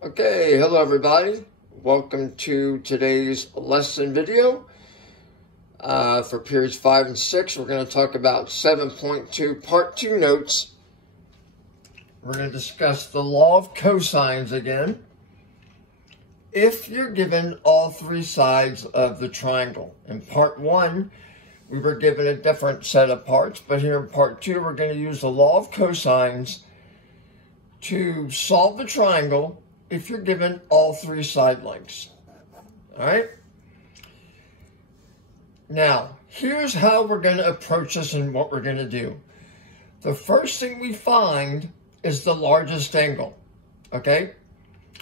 Okay, hello everybody. Welcome to today's lesson video. For periods 5 and 6, we're going to talk about 7.2 part 2 notes. We're going to discuss the law of cosines again. If you're given all three sides of the triangle. In part 1, we were given a different set of parts, but here in part 2, we're going to use the law of cosines to solve the triangle if you're given all three side lengths. All right? Now, here's how we're going to approach this and what we're going to do. The first thing we find is the largest angle. Okay?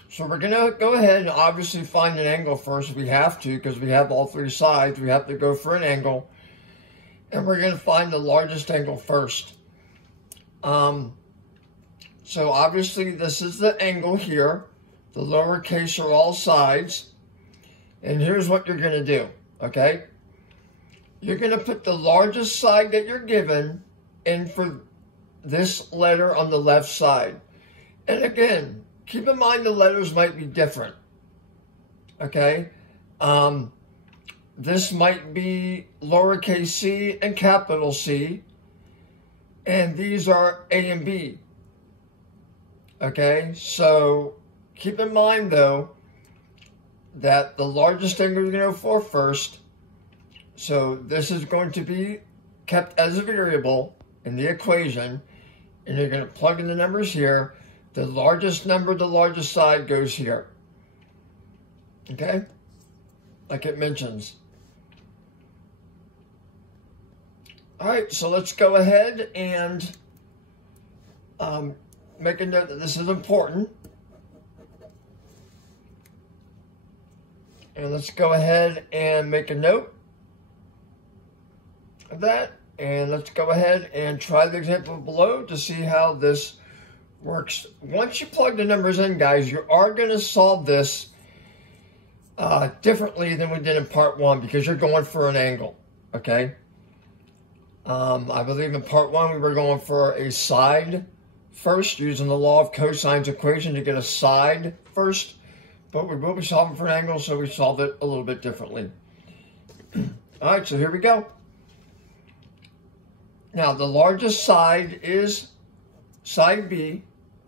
So we're going to go ahead and obviously find an angle first. We have to, because we have all three sides. We have to go for an angle. And we're going to find the largest angle first. So obviously this is the angle here. The lowercase are all sides. And here's what you're going to do, okay? You're going to put the largest side that you're given in for this letter on the left side. And again, keep in mind the letters might be different, okay? This might be lowercase c and capital C. And these are A and B. Okay, so keep in mind, though, that the largest angle you're going to go for first. So this is going to be kept as a variable in the equation. And you're going to plug in the numbers here. The largest number, the largest side goes here. Okay? Like it mentions. All right, so let's go ahead and make a note that this is important. And let's go ahead and make a note of that. And let's go ahead and try the example below to see how this works. Once you plug the numbers in, guys, you are going to solve this differently than we did in part 1 because you're going for an angle, okay? I believe in part 1 we were going for a side first, using the law of cosines equation to get a side first. But we will be solving for an angle, so we solved it a little bit differently. All right, so here we go. Now, the largest side is side B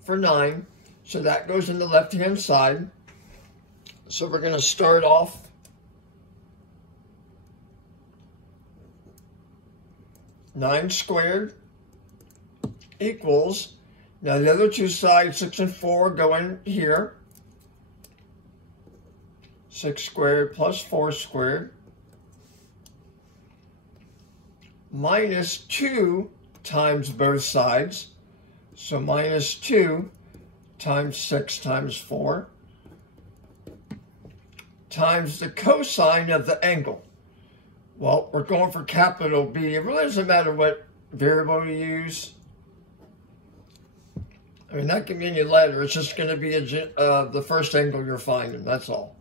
for 9. So that goes in the left-hand side. So we're going to start off (9 squared) equals, now the other two sides, 6 and 4, go in here. 6 squared plus 4 squared minus 2 times both sides. So minus 2 times 6 times 4 times the cosine of the angle. Well, we're going for capital B. It really doesn't matter what variable you use. I mean, that can be any letter. It's just going to be the first angle you're finding. That's all.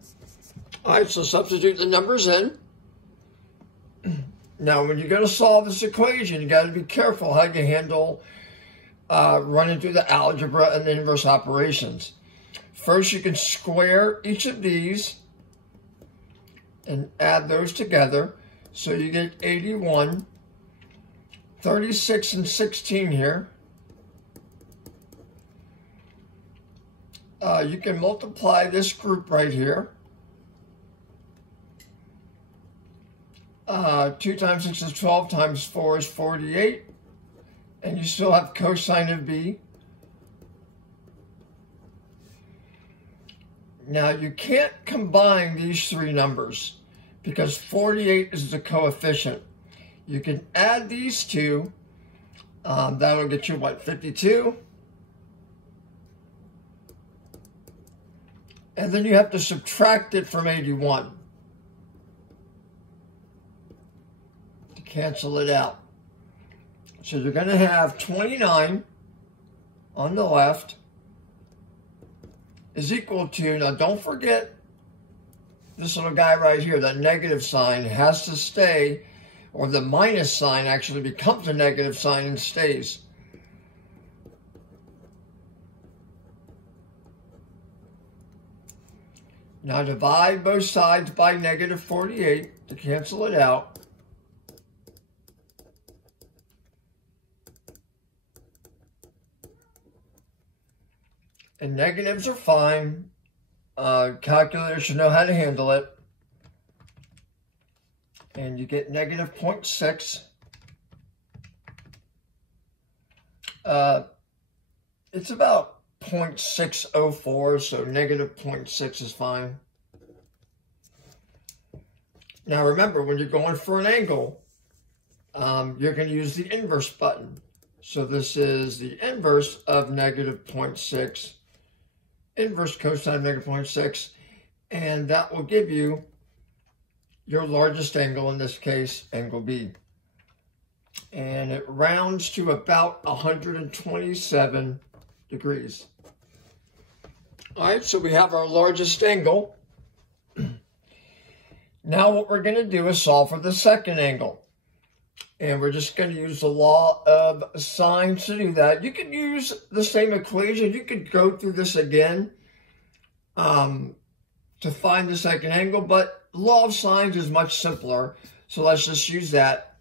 All right, so substitute the numbers in. Now, when you're going to solve this equation, you got to be careful how you handle running through the algebra and the inverse operations. First, you can square each of these and add those together. So you get 81, 36, and 16 here. You can multiply this group right here. 2 times 6 is 12, times 4 is 48. And you still have cosine of B. Now, you can't combine these three numbers because 48 is the coefficient. You can add these two. That'll get you, what, 52? And then you have to subtract it from 81 to cancel it out. So you're going to have 29 on the left is equal to, now don't forget this little guy right here, that negative sign has to stay, or the minus sign actually becomes a negative sign and stays. Now divide both sides by negative 48 to cancel it out. And negatives are fine. Calculators should know how to handle it. And you get negative 0.6. It's about 0.604, so negative 0.6 is fine. Now remember, when you're going for an angle, you're going to use the inverse button. So this is the inverse of negative 0.6, inverse cosine of negative 0.6, and that will give you your largest angle, in this case, angle B. And it rounds to about 127 degrees. All right, so we have our largest angle. Now what we're going to do is solve for the second angle. And we're just going to use the law of sines to do that. You could use the same equation. You could go through this again to find the second angle, but law of sines is much simpler. So let's just use that.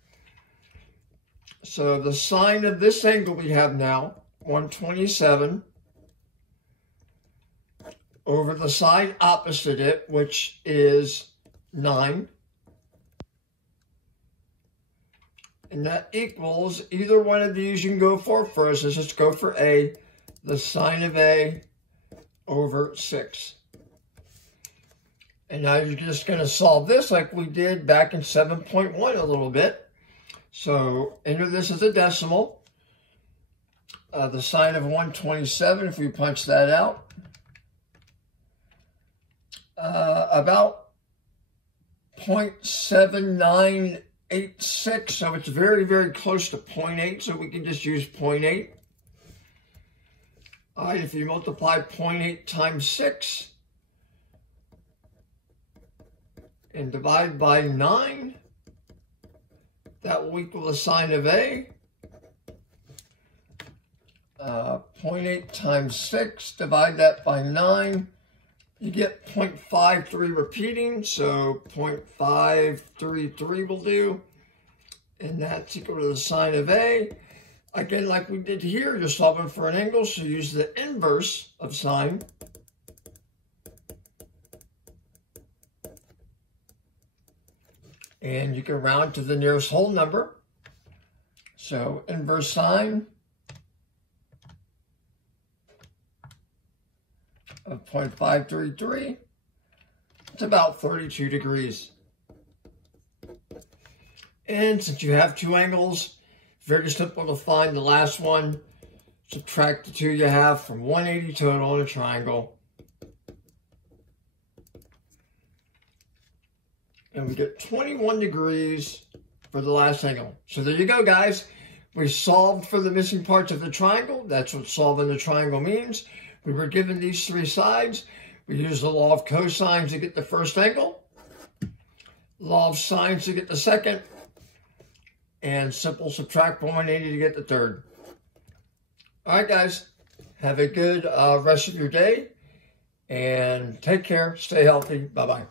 So the sine of this angle we have now, 127, over the side opposite it, which is 9. And that equals, either one of these you can go for first. Let's just go for A, the sine of A over 6. And now you're just going to solve this like we did back in 7.1 a little bit. So enter this as a decimal. The sine of 127, if we punch that out, about 0.7986. So it's very, very close to 0.8. So we can just use 0.8. All right, if you multiply 0.8 times 6 and divide by 9, that will equal the sine of A. 0.8 times 6, divide that by 9. You get 0.53 repeating, so 0.533 will do. And that's equal to the sine of A. Again, like we did here, you're solving for an angle, so use the inverse of sine. And you can round to the nearest whole number. So inverse sine of 0.533, it's about 32 degrees. And since you have two angles, very simple to find the last one. Subtract the two you have from 180 total in a triangle. And we get 21 degrees for the last angle. So there you go, guys. We solved for the missing parts of the triangle. That's what solving the triangle means. We were given these three sides. We used the law of cosines to get the first angle, law of sines to get the second, and simple subtract 180 to get the third. All right, guys. Have a good rest of your day. And take care. Stay healthy. Bye-bye.